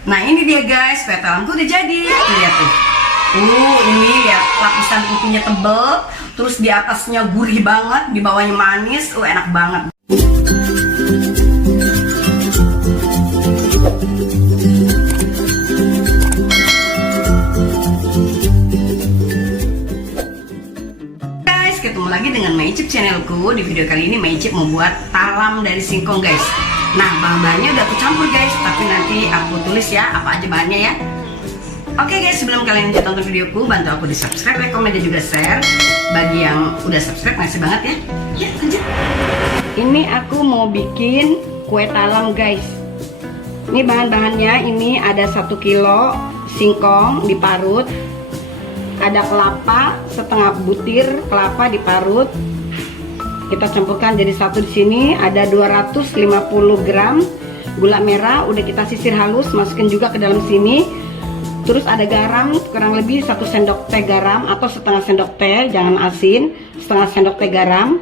Nah ini dia guys, kue talamku udah jadi. Lihat tuh. Ini lihat lapisan putihnya tebel, terus di atasnya gurih banget, di bawahnya manis. Enak banget. Guys, ketemu lagi dengan Maicip channelku. Di video kali ini Maicip membuat talam dari singkong guys. Nah, bahan-bahannya udah aku campur guys, tapi nanti aku tulis ya apa aja bahannya ya. Oke guys, sebelum kalian lanjut tonton videoku, bantu aku di subscribe, like, komen, dan juga share. Bagi yang udah subscribe, makasih banget ya. Ya, lanjut. Ini aku mau bikin kue talam guys. Ini bahan-bahannya, ini ada 1 kilo singkong diparut, ada kelapa setengah butir kelapa diparut. Kita campurkan jadi satu di sini. Ada 250 gram gula merah, udah kita sisir halus, masukin juga ke dalam sini. Terus ada garam kurang lebih 1 sendok teh garam atau setengah sendok teh, jangan asin, setengah sendok teh garam.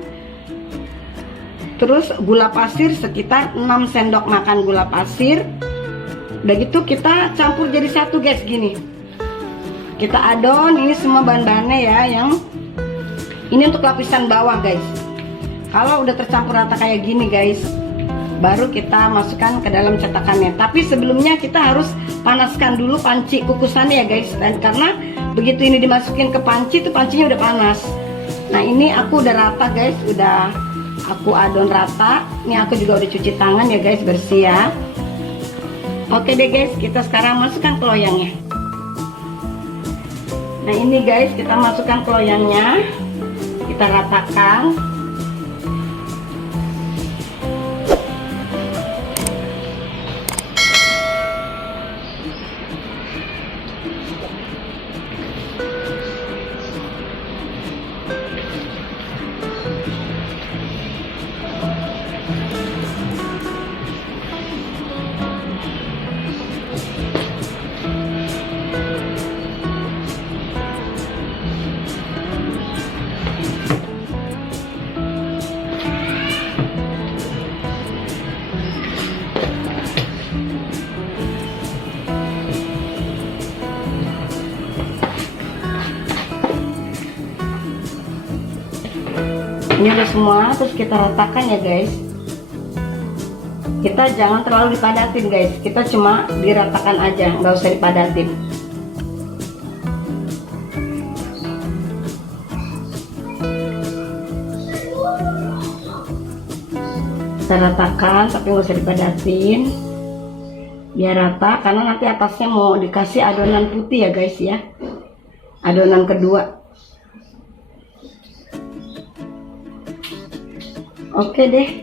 Terus gula pasir sekitar 6 sendok makan gula pasir. Udah gitu kita campur jadi satu guys gini. Kita adon ini semua bahan-bahannya ya, yang ini untuk lapisan bawah guys. Kalau udah tercampur rata kayak gini guys, baru kita masukkan ke dalam cetakannya. Tapi sebelumnya kita harus panaskan dulu panci kukusannya ya guys. Dan karena begitu ini dimasukin ke panci, itu pancinya udah panas. Nah ini aku udah rata guys, udah aku adon rata. Ini aku juga udah cuci tangan ya guys, bersih ya. Oke deh guys, kita sekarang masukkan ke loyangnya. Nah ini guys, kita masukkan ke loyangnya, kita ratakan. Ini udah semua, terus kita ratakan ya guys. Kita jangan terlalu dipadatin guys, kita cuma diratakan aja, nggak usah dipadatin. Kita ratakan tapi nggak usah dipadatin, biar rata, karena nanti atasnya mau dikasih adonan putih ya guys ya, adonan kedua. Oke deh.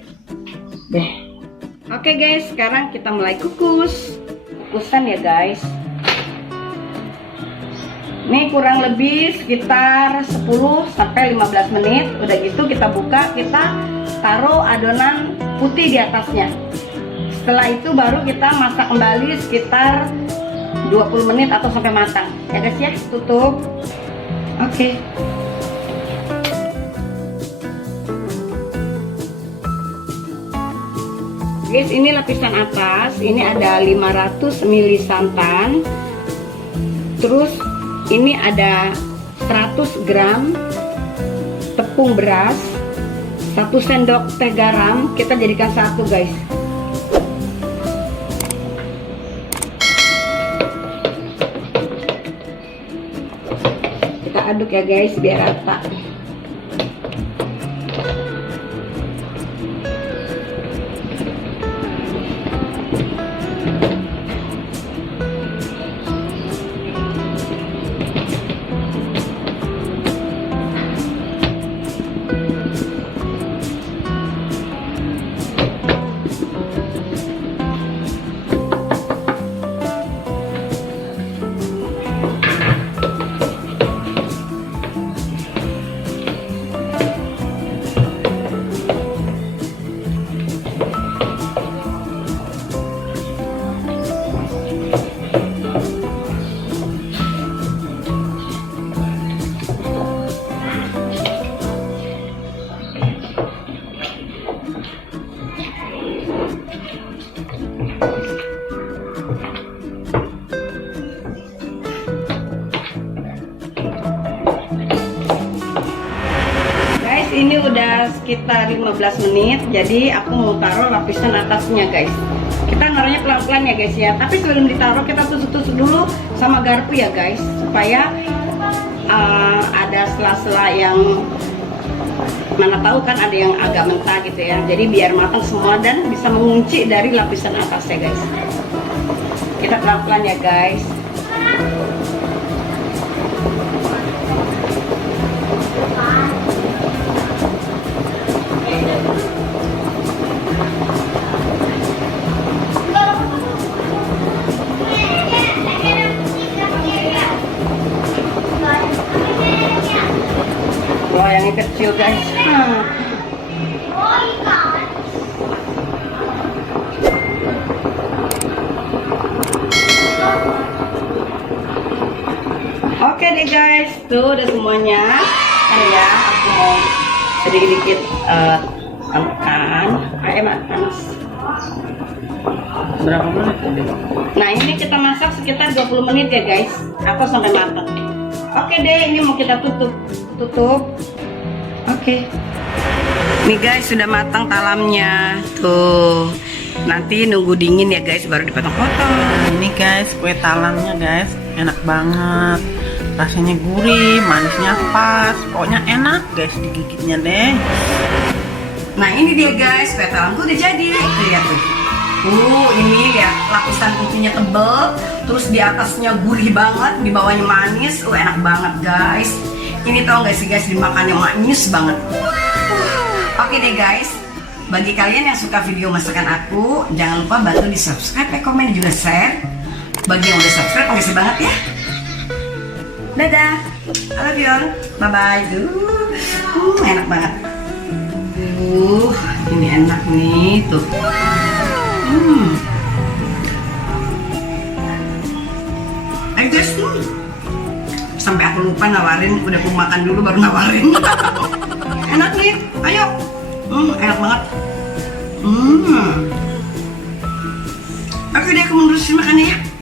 Oke guys, sekarang kita mulai kukusan ya guys. Ini kurang lebih sekitar 10 sampai 15 menit. Udah gitu kita buka, kita taruh adonan putih di atasnya. Setelah itu baru kita masak kembali sekitar 20 menit atau sampai matang. Ya guys ya, tutup. Oke. Guys, ini lapisan atas, ini ada 500 ml santan. Terus ini ada 100 gram tepung beras, 1 sendok teh garam, kita jadikan satu guys. Kita aduk ya guys biar rata. sekitar 15 menit. Jadi aku mau taruh lapisan atasnya guys. Kita naruhnya pelan-pelan ya guys ya. Tapi sebelum ditaruh kita tusuk-tusuk dulu sama garpu ya guys, supaya ada sela-sela yang mana tahu kan ada yang agak mentah gitu ya. Jadi biar matang semua dan bisa mengunci dari lapisan atasnya guys. Kita pelan-pelan ya guys. Loyangnya kecil guys. Oke deh guys, tuh udah semuanya. Kan ya, aku mau sedikit-sedikit angkat. Panas. Berapa menit tadi? Nah ini kita masak sekitar 20 menit ya guys, atau sampai matang. Oke deh, ini mau kita tutup. Oke. Nih guys, sudah matang talamnya. Tuh. Nanti nunggu dingin ya guys, baru dipotong-potong. Ini guys, kue talamnya guys, enak banget. Rasanya gurih, manisnya pas. Pokoknya enak guys digigitnya deh. Nah ini dia guys, kue talamku udah jadi. Lihat tuh. Ini lihat lapisan kucunya tebel, terus di atasnya gurih banget, di bawahnya manis. Enak banget guys. Ini tau gak sih guys, dimakannya manis banget. Oke deh guys, bagi kalian yang suka video masakan aku, jangan lupa bantu di subscribe, komen, juga share. Bagi yang udah subscribe, makasih banget ya. Dadah, I love you all, bye bye. Enak banget. Ini enak nih tuh. Ayo guys, sampai aku lupa nawarin, udah aku makan dulu baru nawarin. Enak nih, ayo. Enak banget. Oke deh, aku mau terusin makannya ya.